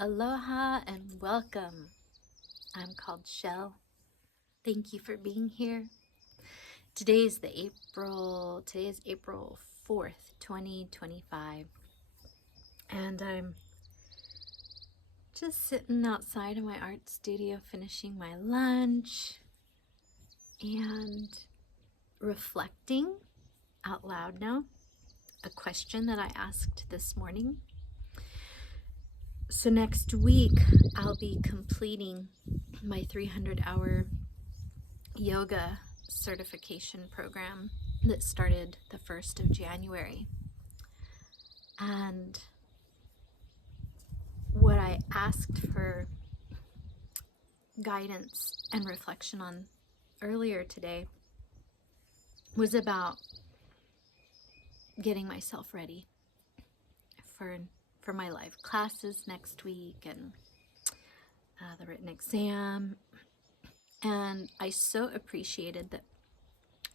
Aloha and welcome. I'm called Shell. Thank you for being here. Today is April 4th, 2025. And I'm just sitting outside of my art studio finishing my lunch and reflecting out loud now a question that I asked this morning. So next week, I'll be completing my 300-hour yoga certification program that started the 1st of January. And what I asked for guidance and reflection on earlier today was about getting myself ready for my live classes next week and the written exam. And I so appreciated that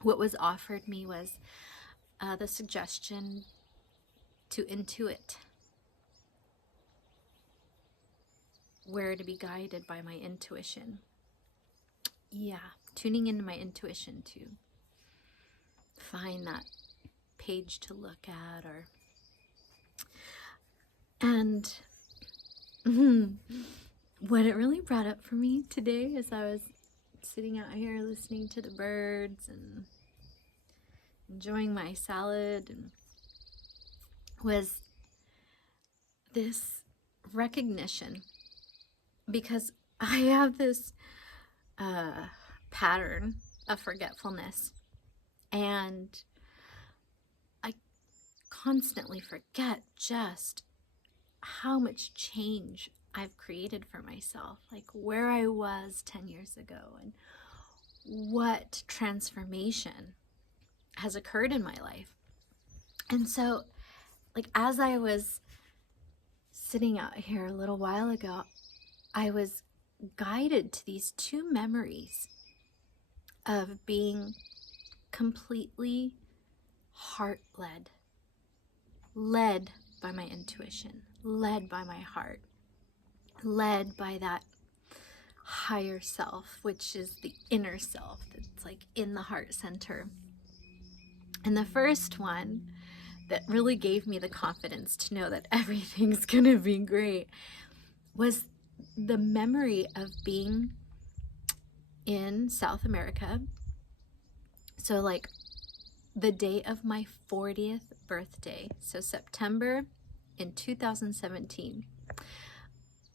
what was offered me was the suggestion to intuit, where to be guided by my intuition. Yeah, tuning into my intuition to find that page to look at, and what it really brought up for me today as I was sitting out here listening to the birds and enjoying my salad was this recognition, because I have this pattern of forgetfulness, and I constantly forget just how much change I've created for myself, like where I was 10 years ago and what transformation has occurred in my life. And so, like, as I was sitting out here a little while ago, I was guided to these two memories of being completely heart-led, led by my intuition, led by my heart, led by that higher self, which is the inner self that's like in the heart center. And the first one that really gave me the confidence to know that everything's gonna be great was the memory of being in South America. So like the day of my 40th birthday, so September in 2017,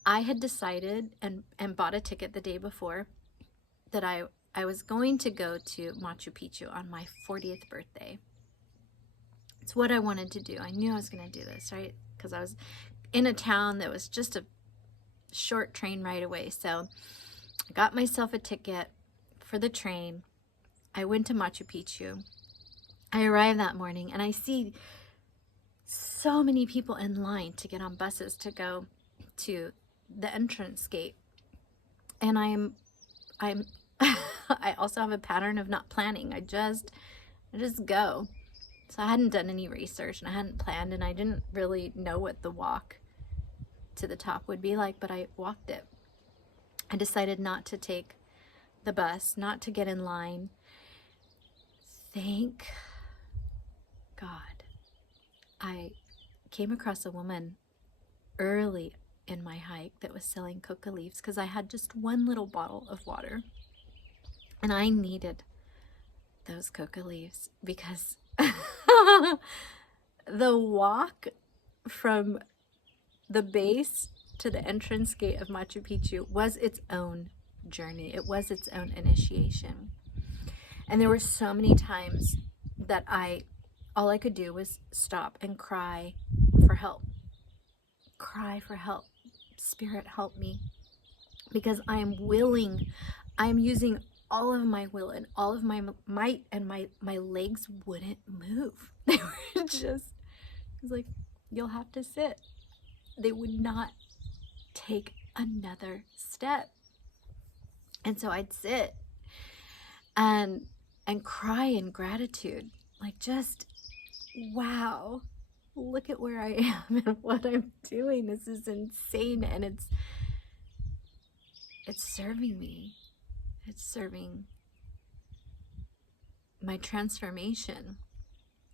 I had decided and bought a ticket the day before that I was going to go to Machu Picchu on my 40th birthday. It's what I wanted to do. I knew I was going to do this, right? Because I was in a town that was just a short train ride away. So I got myself a ticket for the train. I went to Machu Picchu. I arrived that morning and I see so many people in line to get on buses to go to the entrance gate. And I'm I also have a pattern of not planning. I just go. So I hadn't done any research and I hadn't planned, and I didn't really know what the walk to the top would be like, but I walked it. I decided not to take the bus, not to get in line. Thank God. I came across a woman early in my hike that was selling coca leaves, because I had just one little bottle of water and I needed those coca leaves, because the walk from the base to the entrance gate of Machu Picchu was its own journey. It was its own initiation. And there were so many times that all I could do was stop and cry for help. Cry for help. Spirit, help me. Because I am using all of my will and all of my might, and my legs wouldn't move. They were just, it was like, you'll have to sit. They would not take another step. And so I'd sit and cry in gratitude, like, just wow, look at where I am and what I'm doing. This is insane. And it's serving me. It's serving my transformation.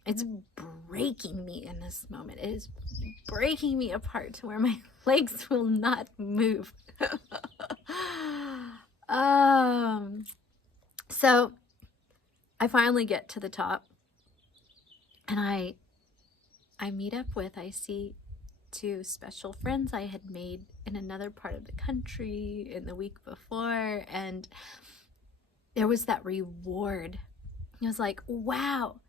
It's breaking me in this moment. It is breaking me apart to where my legs will not move. So I finally get to the top, and I meet up with, I see 2 special friends I had made in another part of the country in the week before, and there was that reward. I was like, wow,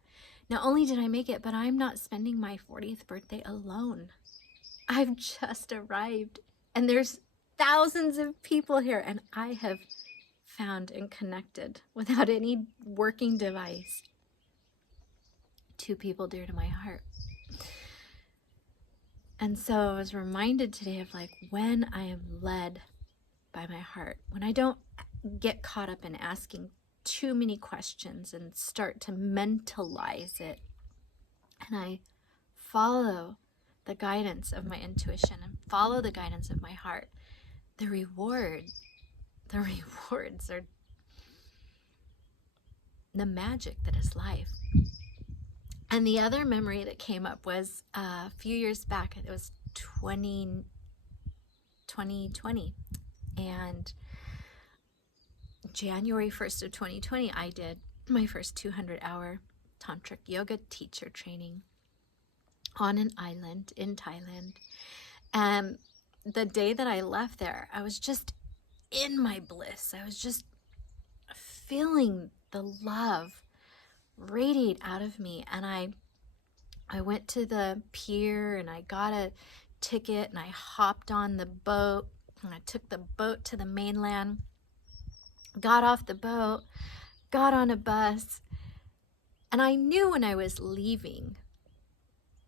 not only did I make it, but I'm not spending my 40th birthday alone. I've just arrived, and there's thousands of people here, and I have found and connected without any working device 2 people dear to my heart. And so I was reminded today of, like, when I am led by my heart, when I don't get caught up in asking too many questions and start to mentalize it, and I follow the guidance of my intuition and follow the guidance of my heart, the rewards are the magic that is life. And the other memory that came up was a few years back. It was 2020, and January 1st of 2020, I did my first 200-hour tantric yoga teacher training on an island in Thailand. And the day that I left there, I was just in my bliss. I was just feeling the love radiate out of me. And I went to the pier, and I got a ticket, and I hopped on the boat, and I took the boat to the mainland, got off the boat, got on a bus, and I knew when I was leaving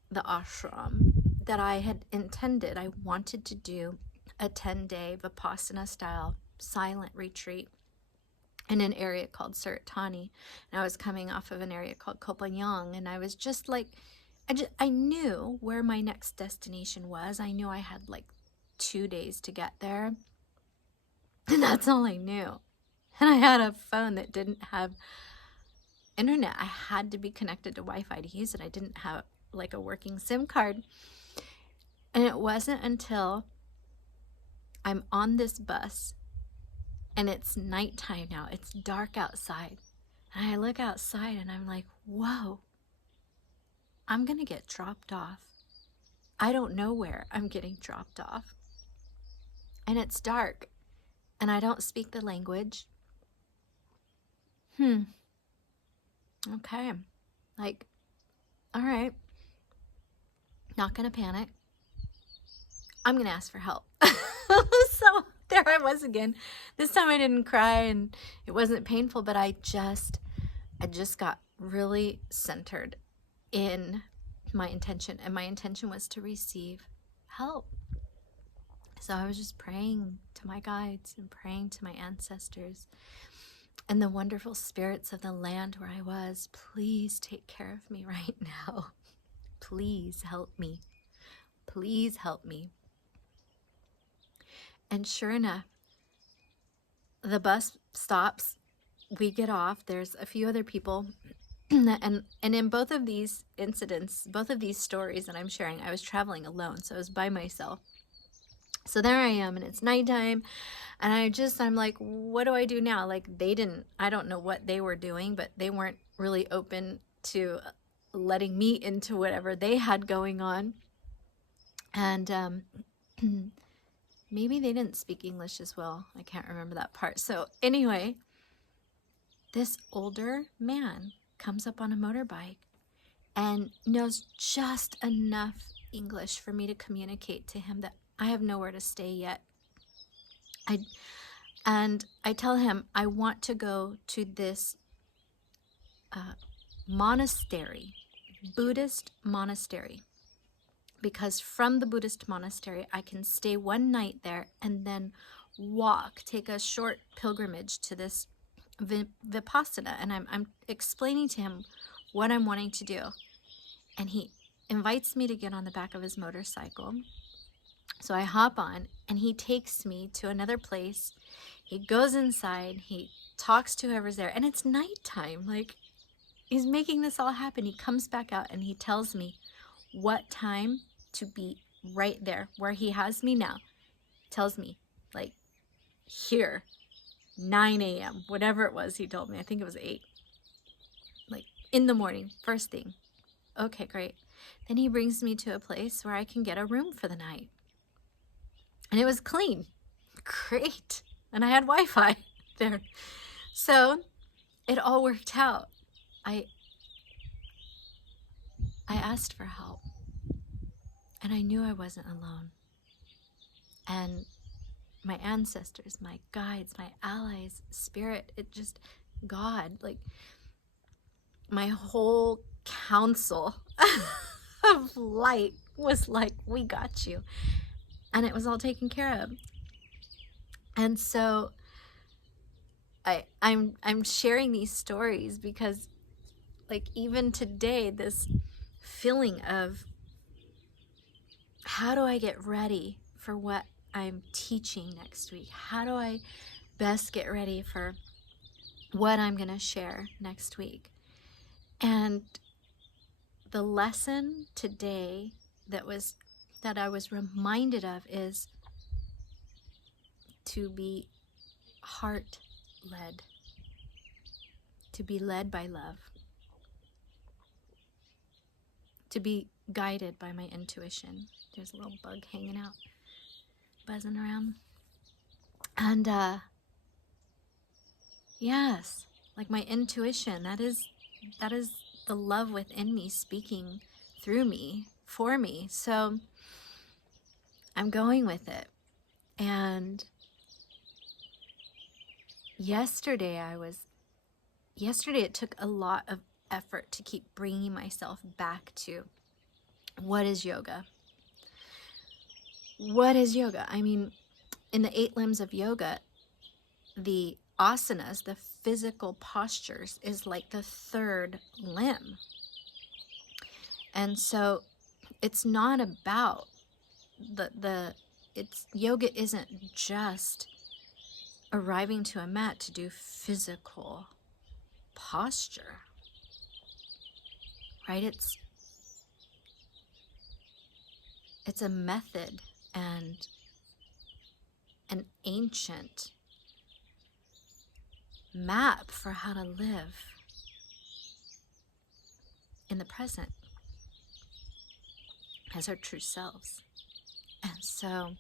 the ashram that I had intended, I wanted to do a 10-day Vipassana style silent retreat in an area called Surat Thani. And I was coming off of an area called Koh Phangan, and I was just like, I knew where my next destination was. I knew I had like 2 days to get there, and that's all I knew. And I had a phone that didn't have internet. I had to be connected to Wi-Fi to use it. I didn't have like a working SIM card. And it wasn't until I'm on this bus, and it's nighttime now, it's dark outside, and I look outside and I'm like, whoa, I'm gonna get dropped off. I don't know where I'm getting dropped off. And it's dark, and I don't speak the language. Okay. Like, all right. Not gonna panic. I'm gonna ask for help. So there I was again. This time I didn't cry, and it wasn't painful, but I just got really centered in my intention, and my intention was to receive help. So I was just praying to my guides and praying to my ancestors and the wonderful spirits of the land where I was. Please take care of me right now. Please help me. Please help me. And sure enough, the bus stops, we get off, there's a few other people, and in both of these incidents, both of these stories that I'm sharing, I was traveling alone, so I was by myself. So there I am, and it's nighttime, and I'm like, what do I do now? Like, I don't know what they were doing, but they weren't really open to letting me into whatever they had going on. And maybe they didn't speak English as well. I can't remember that part. So anyway, this older man comes up on a motorbike and knows just enough English for me to communicate to him that I have nowhere to stay yet. And I tell him I want to go to this monastery, Buddhist monastery, because from the Buddhist monastery I can stay one night there and then take a short pilgrimage to this Vipassana. And I'm explaining to him what I'm wanting to do, and he invites me to get on the back of his motorcycle. So I hop on, and he takes me to another place. He goes inside, he talks to whoever's there, and it's nighttime. Like, he's making this all happen. He comes back out and he tells me what time to be right there where he has me now. Tells me, like, here, 9 a.m., whatever it was he told me. I think it was 8. Like, in the morning, first thing. Okay, great. Then he brings me to a place where I can get a room for the night. And it was clean. Great. And I had Wi-Fi there. So it all worked out. I asked for help. And I knew I wasn't alone. And my ancestors, my guides, my allies, spirit, it just, God, like, my whole council of light was like, we got you. And it was all taken care of. And so I'm sharing these stories because, like, even today, this feeling of how do I get ready for what I'm teaching next week? How do I best get ready for what I'm going to share next week? And the lesson today that I was reminded of is to be heart-led, to be led by love, to be guided by my intuition. There's a little bug hanging out, buzzing around. And yes, like my intuition, that is the love within me speaking through me, for me. So I'm going with it. And yesterday it took a lot of effort to keep bringing myself back to what is yoga? What is yoga? I mean, in the 8 limbs of yoga, the asanas, the physical postures, is like the 3rd limb. And so it's not about yoga isn't just arriving to a mat to do physical posture, right? It's a method and an ancient map for how to live in the present as our true selves. And so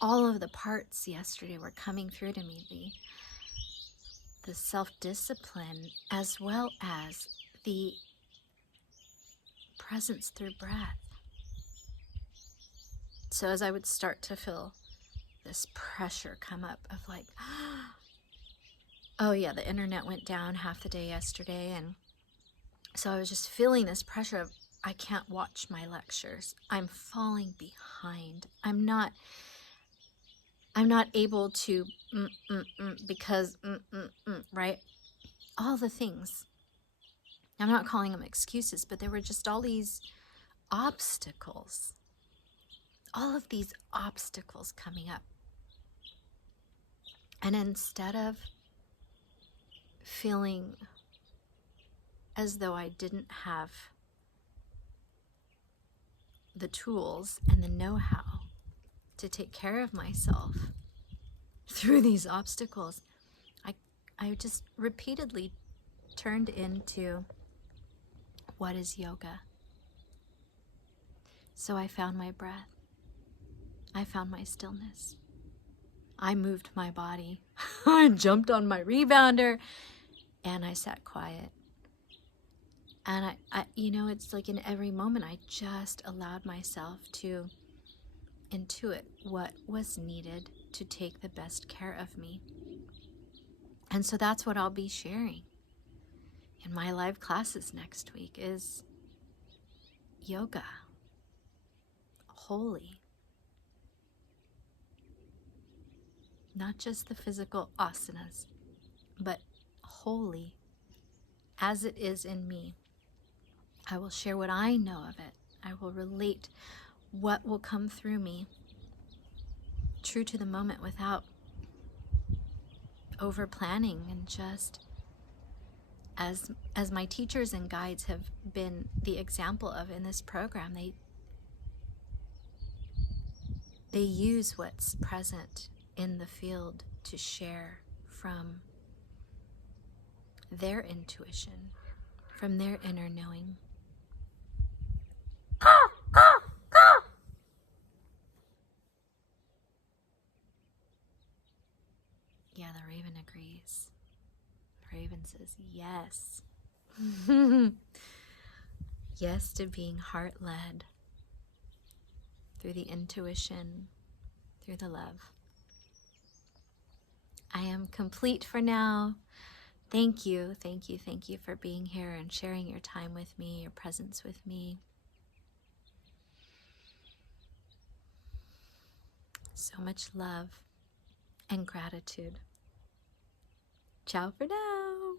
all of the parts yesterday were coming through to me, the self-discipline as well as the presence through breath. So as I would start to feel this pressure come up of like, oh yeah, the internet went down half the day yesterday, and so I was just feeling this pressure of, I can't watch my lectures. I'm falling behind. I'm not able to because right? All the things. I'm not calling them excuses, but there were just all these obstacles. All of these obstacles coming up. And instead of feeling as though I didn't have the tools and the know-how to take care of myself through these obstacles, I just repeatedly turned into what is yoga. So I found my breath. I found my stillness. I moved my body. I jumped on my rebounder and I sat quiet. And I it's like in every moment I just allowed myself to intuit what was needed to take the best care of me. And so that's what I'll be sharing in my live classes next week is yoga, holy. Not just the physical asanas, but holy as it is in me. I will share what I know of it. I will relate what will come through me, true to the moment, without over planning, and just as my teachers and guides have been the example of in this program, they use what's present in the field to share from their intuition, from their inner knowing. Yeah, the raven agrees. The raven says yes. Yes to being heart-led through the intuition, through the love. I am complete for now. Thank you, thank you, thank you for being here and sharing your time with me, your presence with me. So much love and gratitude. Ciao for now.